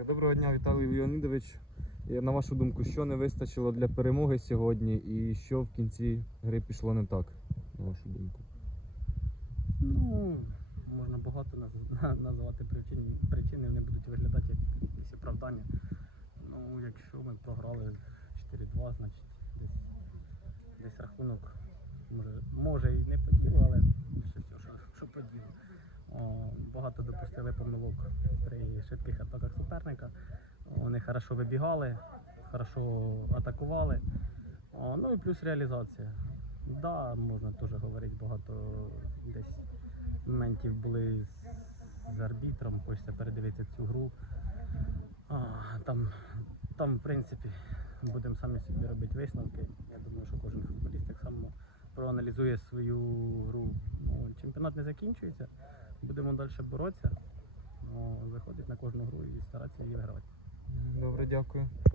Е, Доброго дня, Віталій Леонідович. Е, На вашу думку, що не вистачило для перемоги сьогодні і що в кінці гри пішло не так, на вашу думку? Ну, можна багато назвати причин. Причини вони будуть виглядати як якісь оправдання. Ну, якщо ми програли 4-2, значить десь, десь рахунок може, може і не по ділу, але більше всього, що, що по ділу. Багато допустили помилок при швидких. Вони хорошо вибігали, хорошо атакували. Ну і плюс реалізація. Да, можна теж говорити багато десь моментів були з, арбітром, хочеться передивитися цю гру. Там, там, в принципі, будемо самі собі робити висновки. Я думаю, що кожен футболіст так само проаналізує свою гру. Ну, чемпіонат не закінчується, будемо далі боротися, виходити на кожну гру і старатися її вигравати. Добре, дякую.